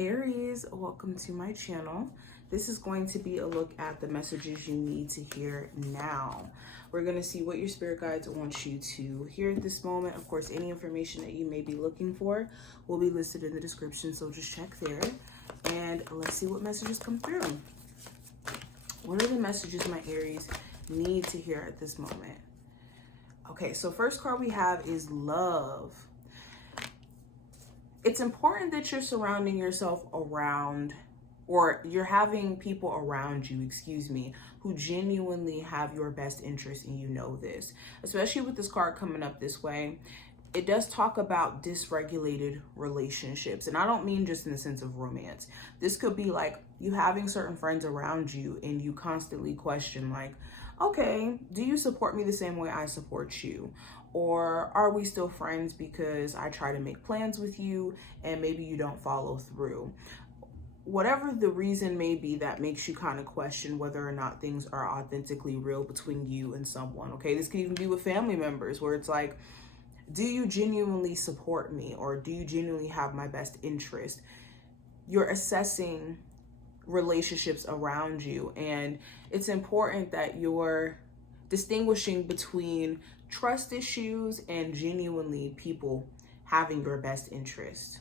Aries, welcome to my channel. This is going to be a look at the messages you need to hear now. We're going to see what your spirit guides want you to hear at this moment. Of course, any information that you may be looking for will be listed in the description, so just check there. And let's see what messages come through. What are the messages my Aries need to hear at this moment? Okay, so first card we have is love. It's important that you're surrounding yourself around, or you're having people around you, who genuinely have your best interest, and you know this. Especially with this card coming up this way, it does talk about dysregulated relationships. And I don't mean just in the sense of romance. This could be like you having certain friends around you and you constantly question like, okay, do you support me the same way I support you? Or are we still friends because I try to make plans with you and maybe you don't follow through? Whatever the reason may be that makes you kind of question whether or not things are authentically real between you and someone, okay? This can even be with family members where it's like, do you genuinely support me, or do you genuinely have my best interest? You're assessing relationships around you, and it's important that you're distinguishing between trust issues and genuinely people having your best interest.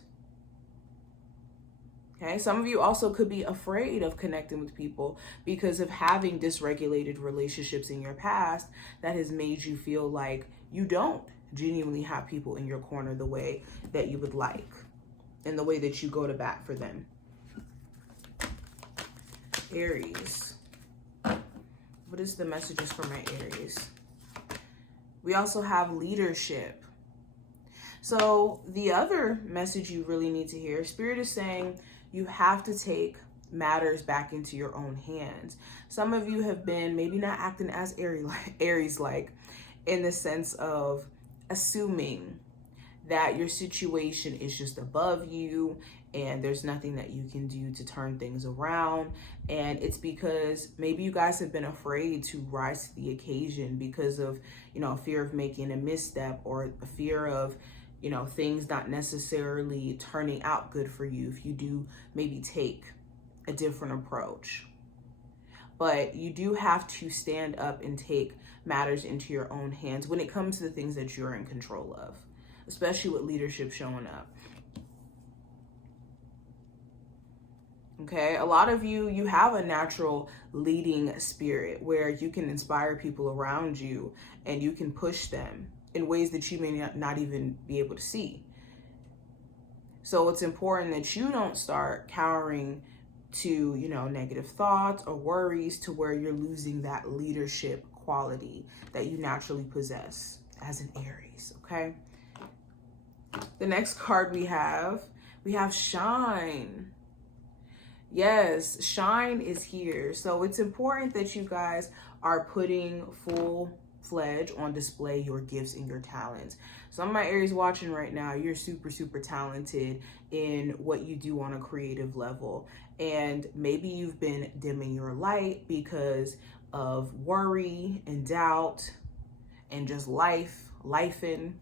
Okay, some of you also could be afraid of connecting with people because of having dysregulated relationships in your past that has made you feel like you don't genuinely have people in your corner the way that you would like and the way that you go to bat for them. Aries, what is the messages for my Aries? We also have leadership. So the other message you really need to hear, Spirit is saying you have to take matters back into your own hands. Some of you have been maybe not acting as Aries-like in the sense of assuming that your situation is just above you and there's nothing that you can do to turn things around. And it's because maybe you guys have been afraid to rise to the occasion because of, fear of making a misstep, or a fear of, things not necessarily turning out good for you if you do maybe take a different approach. But you do have to stand up and take matters into your own hands when it comes to the things that you're in control of, especially with leadership showing up. Okay, a lot of you have a natural leading spirit where you can inspire people around you and you can push them in ways that you may not even be able to see. So it's important that you don't start cowering to, negative thoughts or worries to where you're losing that leadership quality that you naturally possess as an Aries, okay? The next card we have Shine. Yes, Shine is here. So it's important that you guys are putting full-fledged on display your gifts and your talents. Some of my Aries watching right now, you're super, super talented in what you do on a creative level. And maybe you've been dimming your light because of worry and doubt and just lifing.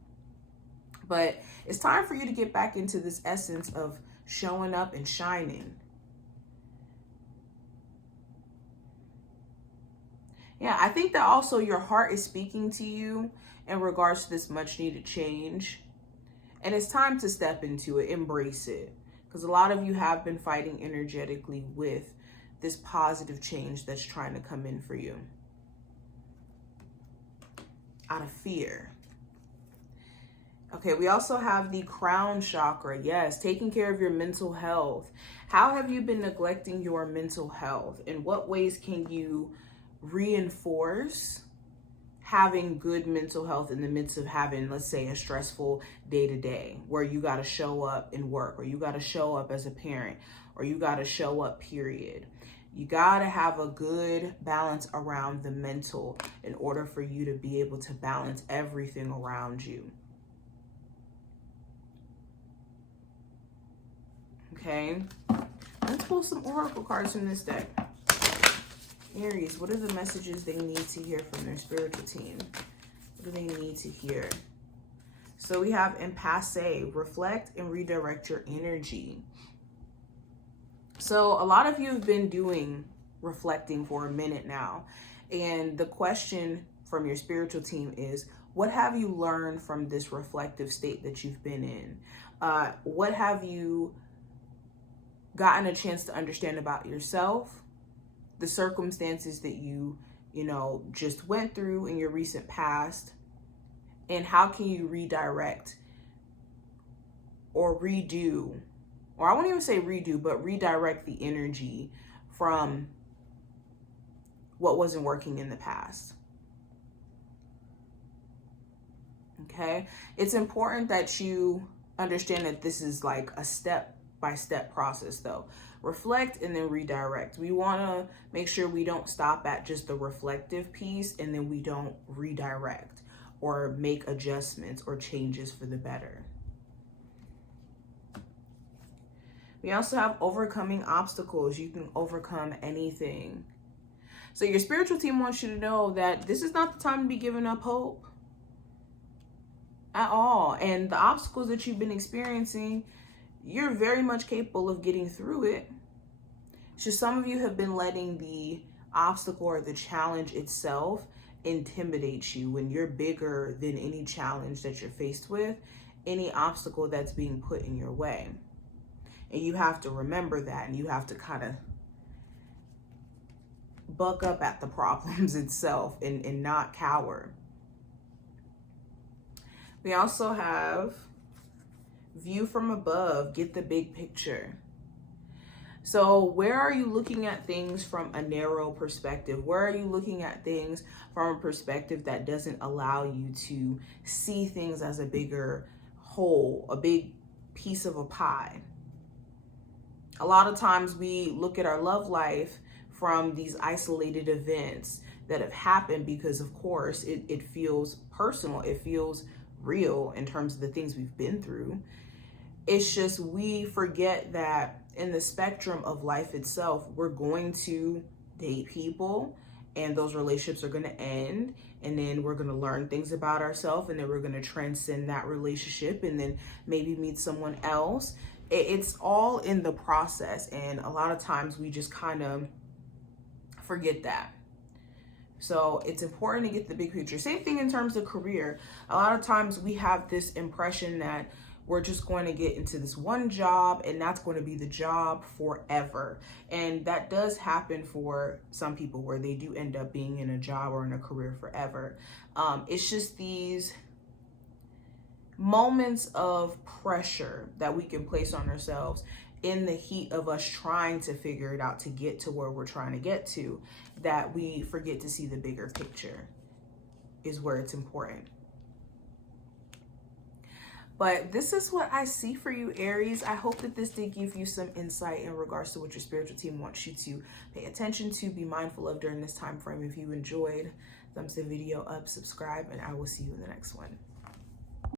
But it's time for you to get back into this essence of showing up and shining. Yeah, I think that also your heart is speaking to you in regards to this much needed change. And it's time to step into it, embrace it. Because a lot of you have been fighting energetically with this positive change that's trying to come in for you out of fear. Okay, we also have the crown chakra. Yes, taking care of your mental health. How have you been neglecting your mental health? In what ways can you reinforce having good mental health in the midst of having, let's say, a stressful day-to-day where you got to show up in work, or you got to show up as a parent, or you got to show up, period. You got to have a good balance around the mental in order for you to be able to balance everything around you. Okay, let's pull some oracle cards from this deck. Aries, what are the messages they need to hear from their spiritual team? What do they need to hear? So we have impasse, reflect and redirect your energy. So a lot of you have been doing reflecting for a minute now. And the question from your spiritual team is, what have you learned from this reflective state that you've been in? What have you gotten a chance to understand about yourself, the circumstances that you just went through in your recent past, and how can you redirect or redo, or I won't even say redo, but redirect the energy from what wasn't working in the past. Okay? It's important that you understand that this is like a step-by-step process though. Reflect and then redirect. We want to make sure we don't stop at just the reflective piece and then we don't redirect or make adjustments or changes for the better. We also have overcoming obstacles. You can overcome anything. So your spiritual team wants you to know that this is not the time to be giving up hope at all. And the obstacles that you've been experiencing, you're very much capable of getting through it. So some of you have been letting the obstacle or the challenge itself intimidate you when you're bigger than any challenge that you're faced with, any obstacle that's being put in your way. And you have to remember that, and you have to kind of buck up at the problems itself and not cower. We also have view from above, get the big picture. So where are you looking at things from a narrow perspective? Where are you looking at things from a perspective that doesn't allow you to see things as a bigger whole, a big piece of a pie? A lot of times we look at our love life from these isolated events that have happened because, of course, it feels personal. It feels real in terms of the things we've been through. It's just we forget that in the spectrum of life itself, we're going to date people and those relationships are going to end, and then we're going to learn things about ourselves, and then we're going to transcend that relationship and then maybe meet someone else. It's all in the process, and a lot of times we just kind of forget that. So it's important to get the big picture. Same thing in terms of career. A lot of times we have this impression that we're just going to get into this one job and that's going to be the job forever. And that does happen for some people where they do end up being in a job or in a career forever. It's just these moments of pressure that we can place on ourselves in the heat of us trying to figure it out to get to where we're trying to get to, that we forget to see the bigger picture is where it's important. But this is what I see for you, Aries. I hope that this did give you some insight in regards to what your spiritual team wants you to pay attention to, be mindful of during this time frame. If you enjoyed, thumbs the video up, subscribe, and I will see you in the next one.